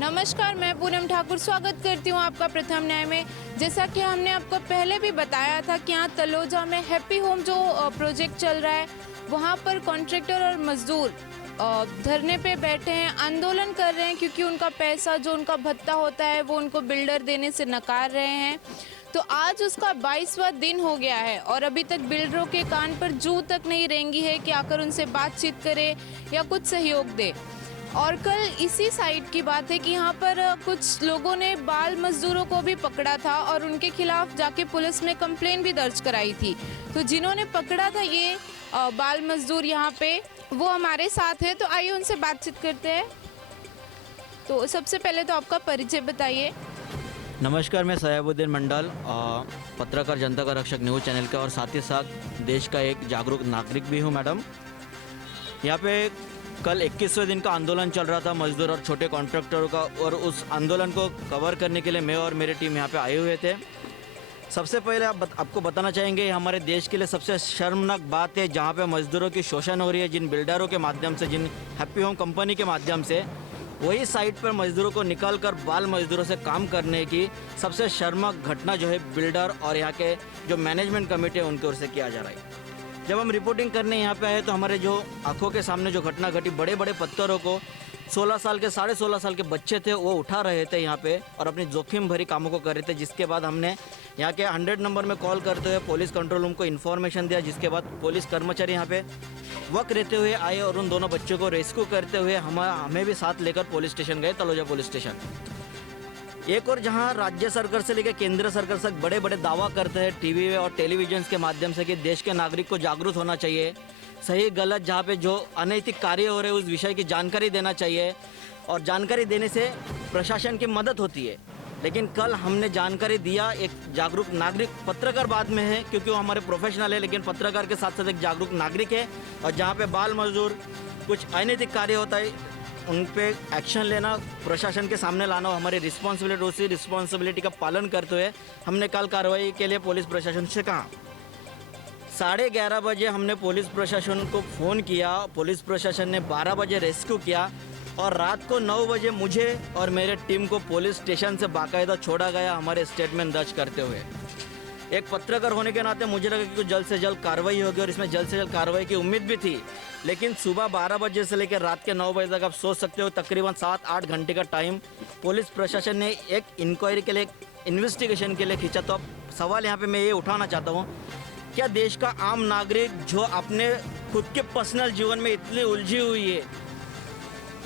नमस्कार, मैं पूनम ठाकुर स्वागत करती हूँ आपका प्रथम न्याय में। जैसा कि हमने आपको पहले भी बताया था कि यहाँ तलोजा में हैप्पी होम जो प्रोजेक्ट चल रहा है, वहाँ पर कॉन्ट्रैक्टर और मजदूर धरने पे बैठे हैं, आंदोलन कर रहे हैं क्योंकि उनका पैसा जो उनका भत्ता होता है वो उनको बिल्डर देने से नकार रहे हैं। तो आज उसका 22वां दिन हो गया है और अभी तक बिल्डरों के कान पर जूं तक नहीं रेंगी है कि आकर उनसे बातचीत करे या कुछ सहयोग दे। और कल इसी साइट की बात है कि यहाँ पर कुछ लोगों ने बाल मजदूरों को भी पकड़ा था और उनके खिलाफ जाके पुलिस में कंप्लेन भी दर्ज कराई थी। तो जिन्होंने पकड़ा था ये बाल मजदूर यहाँ पे, वो हमारे साथ है, तो आइए उनसे बातचीत करते हैं। तो सबसे पहले तो आपका परिचय बताइए। नमस्कार, मैं सयाबुद्दीन मंडल, पत्रकार जनता का रक्षक न्यूज़ चैनल का और साथ ही साथ देश का एक जागरूक नागरिक भी हूँ। मैडम, यहाँ पे कल 21वें दिन का आंदोलन चल रहा था मजदूर और छोटे कॉन्ट्रैक्टरों का, और उस आंदोलन को कवर करने के लिए मैं और मेरी टीम यहाँ पे आए हुए थे। सबसे पहले आपको बताना चाहेंगे, हमारे देश के लिए सबसे शर्मनाक बात है जहाँ पे मजदूरों की शोषण हो रही है, जिन बिल्डरों के माध्यम से, जिन हैप्पी होम कंपनी के माध्यम से, वही साइट पर मजदूरों को निकाल कर बाल मजदूरों से काम करने की सबसे शर्मनाक घटना जो है बिल्डर और यहाँ के जो मैनेजमेंट कमेटी है उनकी ओर से किया जा रहा है। जब हम रिपोर्टिंग करने यहाँ पे आए तो हमारे जो आंखों के सामने जो घटना घटी, बड़े बड़े पत्थरों को 16 साल के 16.5 साल के बच्चे थे वो उठा रहे थे यहाँ पे और अपनी जोखिम भरी कामों को कर रहे थे। जिसके बाद हमने यहाँ के 100 नंबर में कॉल करते हुए पुलिस कंट्रोल रूम को इन्फॉर्मेशन दिया, जिसके बाद पुलिस कर्मचारी यहाँ पे वक्त रहते हुए आए और उन दोनों बच्चों को रेस्क्यू करते हुए हमें भी साथ लेकर पुलिस स्टेशन गए, तलोजा पुलिस स्टेशन। एक और जहां राज्य सरकार से लेकर केंद्र सरकार तक बड़े बड़े दावा करते हैं टीवी और टेलीविजन के माध्यम से कि देश के नागरिक को जागरूक होना चाहिए, सही गलत जहां पे जो अनैतिक कार्य हो रहे हैं उस विषय की जानकारी देना चाहिए और जानकारी देने से प्रशासन की मदद होती है। लेकिन कल हमने जानकारी दिया, एक जागरूक नागरिक, पत्रकार बाद में है क्योंकि वो हमारे प्रोफेशनल है, लेकिन पत्रकार के साथ साथ एक जागरूक नागरिक है। और जहाँ पे बाल मजदूर कुछ अनैतिक कार्य होता है उन पे एक्शन लेना, प्रशासन के सामने लाना हमारी रिस्पॉन्सिबिलिटी, उसी रिस्पॉन्सिबिलिटी का पालन करते हुए हमने कल कार्रवाई के लिए पुलिस प्रशासन से कहा। 11:30 बजे हमने पुलिस प्रशासन को फ़ोन किया, पुलिस प्रशासन ने 12 बजे रेस्क्यू किया और रात को 9 बजे मुझे और मेरे टीम को पुलिस स्टेशन से बाकायदा छोड़ा गया हमारे स्टेटमेंट दर्ज करते हुए। एक पत्रकार होने के नाते मुझे लगा कि जल्द से जल्द कार्रवाई होगी और इसमें जल्द से जल्द कार्रवाई की उम्मीद भी थी। लेकिन सुबह 12 बजे से लेकर रात के 9 बजे तक आप सोच सकते हो तकरीबन 7-8 घंटे का टाइम पुलिस प्रशासन ने एक इंक्वायरी के लिए, इन्वेस्टिगेशन के लिए खींचा। तो अब सवाल यहाँ पे मैं ये उठाना चाहता हूँ, क्या देश का आम नागरिक जो अपने खुद के पर्सनल जीवन में इतनी उलझी हुई है,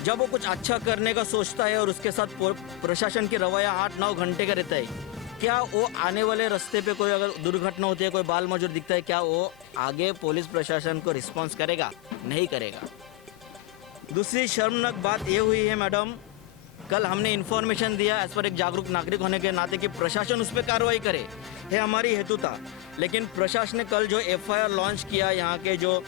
जब वो कुछ अच्छा करने का सोचता है और उसके साथ प्रशासन की रवैया 8-9 घंटे का रहता है, क्या वो आने वाले रास्ते पे कोई अगर दुर्घटना होती है, कोई बाल मजदूर दिखता है, क्या वो आगे पुलिस प्रशासन को रिस्पॉन्स करेगा? नहीं करेगा। दूसरी शर्मनाक बात ये हुई है मैडम, कल हमने इन्फॉर्मेशन दिया एज पर एक जागरूक नागरिक होने के नाते कि प्रशासन उस पर कार्रवाई करे, है हमारी हेतु था। लेकिन प्रशासन ने कल जो FIR लॉन्च किया, यहाँ के जो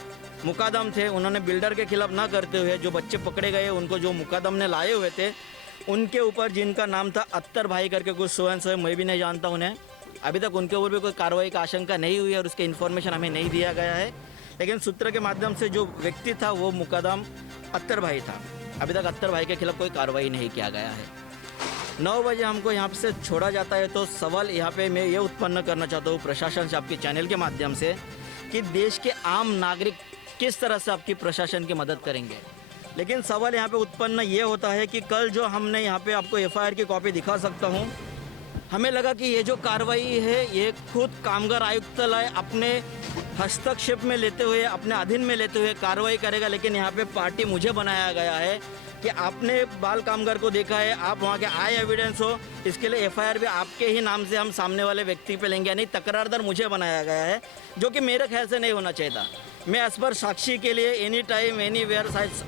मुकदम थे उन्होंने बिल्डर के खिलाफ ना करते हुए जो बच्चे पकड़े गए उनको जो मुकदम ने लाए हुए थे उनके ऊपर, जिनका नाम था अत्तर भाई करके कुछ सोए मैं भी नहीं जानता उन्हें, अभी तक उनके ऊपर भी कोई कार्रवाई का आशंका नहीं हुई और उसके इन्फॉर्मेशन हमें नहीं दिया गया है। लेकिन सूत्र के माध्यम से जो व्यक्ति था वो मुकदम अत्तर भाई था। अभी तक अत्तर भाई के खिलाफ कोई कार्रवाई नहीं किया गया है। 9 बजे हमको यहाँ से छोड़ा जाता है। तो सवाल यहाँ पे मैं ये उत्पन्न करना चाहता हूँ प्रशासन से, आपके चैनल के माध्यम से, कि देश के आम नागरिक किस तरह से आपकी प्रशासन की मदद करेंगे। लेकिन सवाल यहाँ पे उत्पन्न ये होता है कि कल जो हमने यहाँ पे आपको FIR की कॉपी दिखा सकता हूँ, हमें लगा कि ये जो कार्रवाई है ये खुद कामगार आयुक्तालय अपने हस्तक्षेप में लेते हुए, अपने अधीन में लेते हुए कार्रवाई करेगा। लेकिन यहाँ पे पार्टी मुझे बनाया गया है कि आपने बाल कामगार को देखा है, आप वहाँ के आए एविडेंस हो, इसके लिए FIR भी आपके ही नाम से हम सामने वाले व्यक्ति पे लेंगे, यानी तकरारदार मुझे बनाया गया है, जो कि मेरे ख्याल से नहीं होना चाहिए था। मैं एज पर साक्षी के लिए any time anywhere,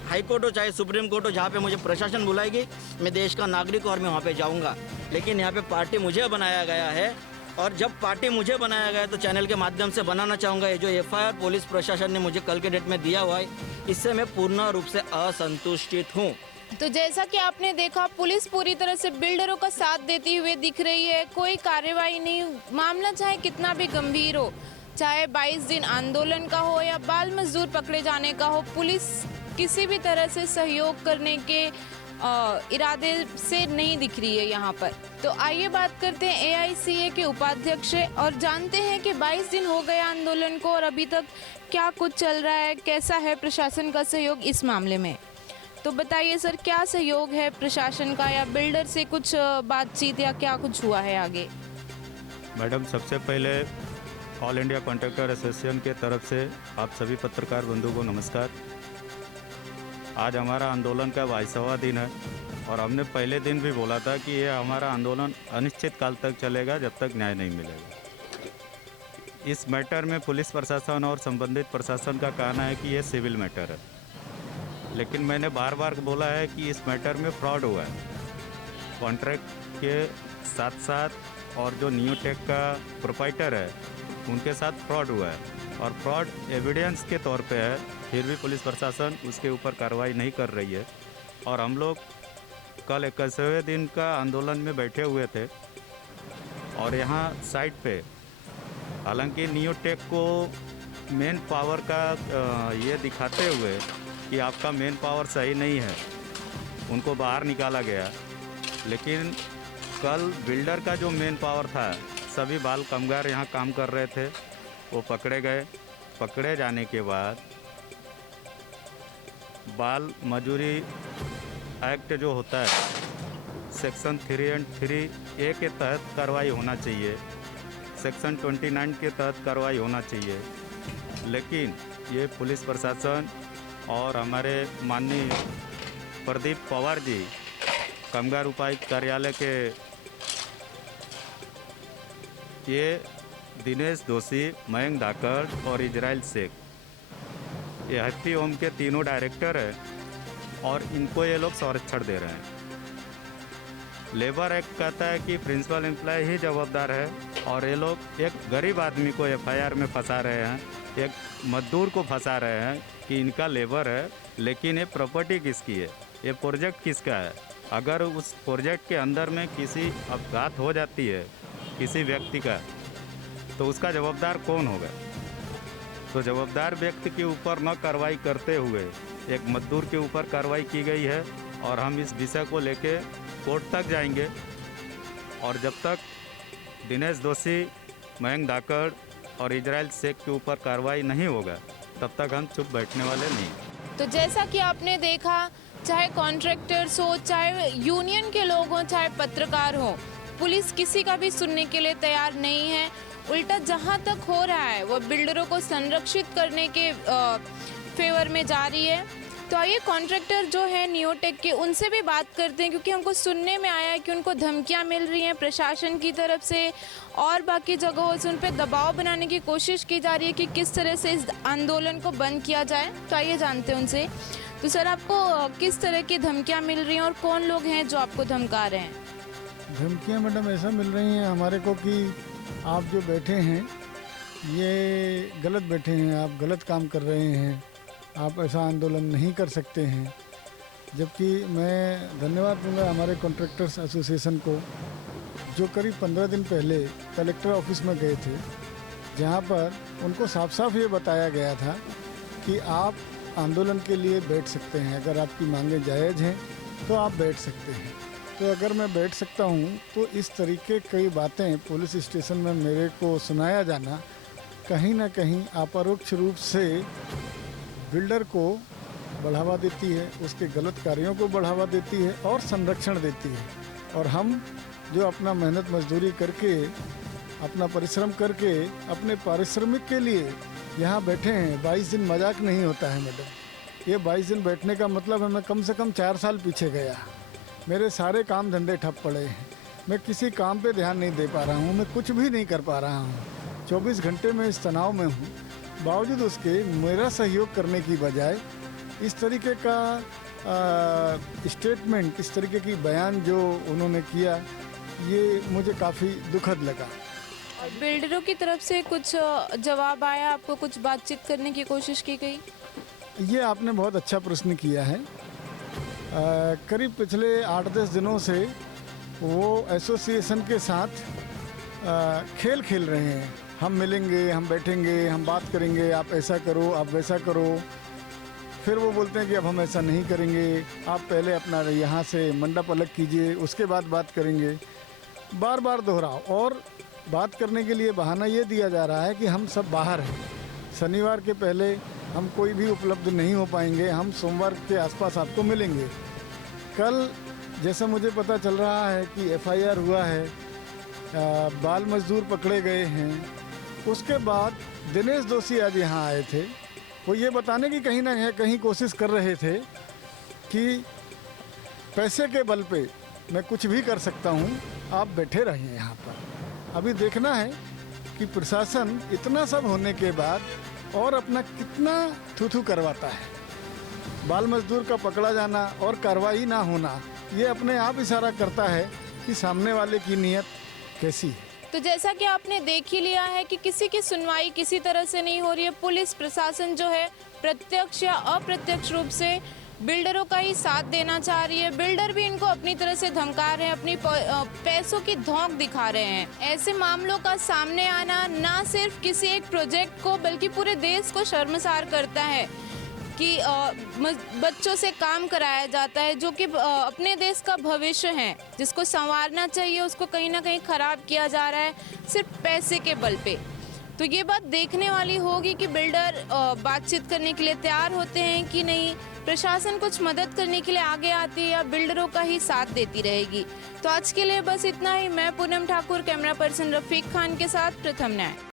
high court हो चाहे सुप्रीम कोर्ट हो, जहाँ पे मुझे प्रशासन बुलाएगी, मैं देश का नागरिक और मैं वहाँ पे जाऊँगा। लेकिन यहाँ पे पार्टी मुझे बनाया गया है और जब पार्टी मुझे बनाया गया है तो चैनल के माध्यम से बनाना चाहूँगा, ये जो FIR पुलिस प्रशासन ने मुझे कल के डेट में दिया हुआ है, इससे मैं पूर्ण रूप से असंतुष्टित हूँ। तो जैसा कि आपने देखा, पुलिस पूरी तरह से बिल्डरों का साथ देती हुए दिख रही है, कोई कार्रवाई नहीं। मामला चाहे कितना भी गंभीर हो, चाहे 22 दिन आंदोलन का हो या बाल मजदूर पकड़े जाने का हो, पुलिस किसी भी तरह से सहयोग करने के इरादे से नहीं दिख रही है यहाँ पर। तो आइए बात करते हैं AICA के उपाध्यक्ष से और जानते हैं कि 22 दिन हो गए आंदोलन को और अभी तक क्या कुछ चल रहा है, कैसा है प्रशासन का सहयोग इस मामले में। तो बताइए सर, क्या सहयोग है प्रशासन का या बिल्डर से कुछ बातचीत या क्या कुछ हुआ है आगे? मैडम, सबसे पहले ऑल इंडिया कॉन्ट्रैक्टर एसोसिएशन के तरफ से आप सभी पत्रकार बंधु को नमस्कार। आज हमारा आंदोलन का 22वां दिन है और हमने पहले दिन भी बोला था कि ये हमारा आंदोलन अनिश्चित काल तक चलेगा जब तक न्याय नहीं मिलेगा। इस मैटर में पुलिस प्रशासन और संबंधित प्रशासन का कहना है कि ये सिविल मैटर है, लेकिन मैंने बार बार बोला है कि इस मैटर में फ्रॉड हुआ है। कॉन्ट्रैक्ट के साथ साथ और जो न्यूटेक का प्रोप्राइटर है उनके साथ फ्रॉड हुआ है और फ्रॉड एविडेंस के तौर पे है, फिर भी पुलिस प्रशासन उसके ऊपर कार्रवाई नहीं कर रही है। और हम लोग कल 21वें दिन का आंदोलन में बैठे हुए थे और यहाँ साइट पे हालांकि न्यूटेक को मेन पावर का ये दिखाते हुए कि आपका मेन पावर सही नहीं है, उनको बाहर निकाला गया। लेकिन कल बिल्डर का जो मेन पावर था, सभी बाल कामगार यहाँ काम कर रहे थे, वो पकड़े गए। पकड़े जाने के बाद बाल मजदूरी एक्ट जो होता है सेक्शन 303A के तहत कार्रवाई होना चाहिए, सेक्शन 29 के तहत कार्रवाई होना चाहिए। लेकिन ये पुलिस प्रशासन और हमारे माननीय प्रदीप पवार जी कामगार उपायुक्त कार्यालय के, ये दिनेश दोषी, मयंक धाकड़ और इजराइल शेख, ये हैप्पी होम के तीनों डायरेक्टर हैं और इनको ये लोग संरक्षण दे रहे हैं। लेबर एक्ट कहता है कि प्रिंसिपल एम्प्लॉय ही जवाबदार है और ये लोग एक गरीब आदमी को FIR में फंसा रहे हैं, एक मजदूर को फंसा रहे हैं कि इनका लेबर है, लेकिन ये प्रॉपर्टी किसकी है, ये प्रोजेक्ट किसका है। अगर उस प्रोजेक्ट के अंदर में किसी अपघात हो जाती है किसी व्यक्ति का, तो उसका जवाबदार कौन होगा। तो जवाबदार व्यक्ति के ऊपर न कार्रवाई करते हुए एक मजदूर के ऊपर कार्रवाई की गई है और हम इस विषय को लेके कोर्ट तक जाएंगे और जब तक दिनेश दोषी, मयंक धाकड़ और इजराइल शेख के ऊपर कार्रवाई नहीं होगा तब तक हम चुप बैठने वाले नहीं। तो जैसा कि आपने देखा, चाहे कॉन्ट्रैक्टर्स हो, चाहे यूनियन के लोग हों, चाहे पत्रकार हो, पुलिस किसी का भी सुनने के लिए तैयार नहीं है। उल्टा जहां तक हो रहा है वो बिल्डरों को संरक्षित करने के फेवर में जा रही है। तो आइए कॉन्ट्रैक्टर जो है न्यूटेक के, उनसे भी बात करते हैं, क्योंकि हमको सुनने में आया है कि उनको धमकियां मिल रही हैं प्रशासन की तरफ से और बाकी जगहों से उन पर दबाव बनाने की कोशिश की जा रही है कि किस तरह से इस आंदोलन को बंद किया जाए। तो आइए जानते हैं उनसे। तो सर, आपको किस तरह की धमकियाँ मिल रही हैं और कौन लोग हैं जो आपको धमका रहे हैं? धमकियाँ मैडम ऐसा मिल रही हैं हमारे को कि आप जो बैठे हैं ये गलत बैठे हैं, आप गलत काम कर रहे हैं, आप ऐसा आंदोलन नहीं कर सकते हैं। जबकि मैं धन्यवाद दूंगा हमारे कॉन्ट्रैक्टर्स एसोसिएशन को, जो करीब 15 दिन पहले कलेक्टर ऑफिस में गए थे, जहां पर उनको साफ साफ ये बताया गया था कि आप आंदोलन के लिए बैठ सकते हैं, अगर आपकी मांगें जायज़ हैं तो आप बैठ सकते हैं। तो अगर मैं बैठ सकता हूँ तो इस तरीके कई बातें पुलिस स्टेशन में मेरे को सुनाया जाना कहीं ना कहीं अपरोक्ष रूप से बिल्डर को बढ़ावा देती है, उसके गलत कार्यों को बढ़ावा देती है और संरक्षण देती है। और हम जो अपना मेहनत मजदूरी करके, अपना परिश्रम करके, अपने पारिश्रमिक के लिए यहाँ बैठे हैं, 22 दिन मजाक नहीं होता है मैडम। ये 22 दिन बैठने का मतलब है मैं कम से कम 4 साल पीछे गया, मेरे सारे काम धंधे ठप पड़े हैं, मैं किसी काम पे ध्यान नहीं दे पा रहा हूँ, मैं कुछ भी नहीं कर पा रहा हूँ। 24 घंटे में इस तनाव में हूँ, बावजूद उसके मेरा सहयोग करने की बजाय इस तरीके का स्टेटमेंट, इस तरीके की बयान जो उन्होंने किया, ये मुझे काफ़ी दुखद लगा। बिल्डरों की तरफ से कुछ जवाब आया, आपको कुछ बातचीत करने की कोशिश की गई? ये आपने बहुत अच्छा प्रश्न किया है। करीब पिछले 8-10 दिनों से वो एसोसिएशन के साथ खेल खेल रहे हैं। हम मिलेंगे, हम बैठेंगे, हम बात करेंगे, आप ऐसा करो, आप वैसा करो। फिर वो बोलते हैं कि अब हम ऐसा नहीं करेंगे, आप पहले अपना यहाँ से मंडप अलग कीजिए, उसके बाद बात करेंगे। बार बार दोहराव, और बात करने के लिए बहाना ये दिया जा रहा है कि हम सब बाहर हैं, शनिवार के पहले हम कोई भी उपलब्ध नहीं हो पाएंगे, हम सोमवार के आसपास आपको मिलेंगे। कल जैसा मुझे पता चल रहा है कि FIR हुआ है, बाल मजदूर पकड़े गए हैं। उसके बाद दिनेश दोषी आज यहाँ आए थे, वो ये बताने की कहीं ना कहीं कोशिश कर रहे थे कि पैसे के बल पे मैं कुछ भी कर सकता हूँ, आप बैठे रहिए यहाँ पर। अभी देखना है कि प्रशासन इतना सब होने के बाद और अपना कितना थू करवाता है। बाल मजदूर का पकड़ा जाना और कार्रवाई ना होना, ये अपने आप इशारा करता है कि सामने वाले की नीयत कैसी है। तो जैसा कि आपने देख ही लिया है कि किसी की सुनवाई किसी तरह से नहीं हो रही है। पुलिस प्रशासन जो है प्रत्यक्ष या अप्रत्यक्ष रूप से बिल्डरों का ही साथ देना चाह रही है। बिल्डर भी इनको अपनी तरह से धमका रहे हैं, अपनी पैसों की धौंक दिखा रहे हैं। ऐसे मामलों का सामने आना ना सिर्फ किसी एक प्रोजेक्ट को बल्कि पूरे देश को शर्मसार करता है कि बच्चों से काम कराया जाता है जो कि अपने देश का भविष्य है, जिसको संवारना चाहिए, उसको कहीं ना कहीं खराब किया जा रहा है सिर्फ पैसे के बल पे। तो ये बात देखने वाली होगी कि बिल्डर बातचीत करने के लिए तैयार होते हैं कि नहीं, प्रशासन कुछ मदद करने के लिए आगे आती है या बिल्डरों का ही साथ देती रहेगी। तो आज के लिए बस इतना ही। मैं पूनम ठाकुर, कैमरा पर्सन रफीक खान के साथ प्रथम न्याय।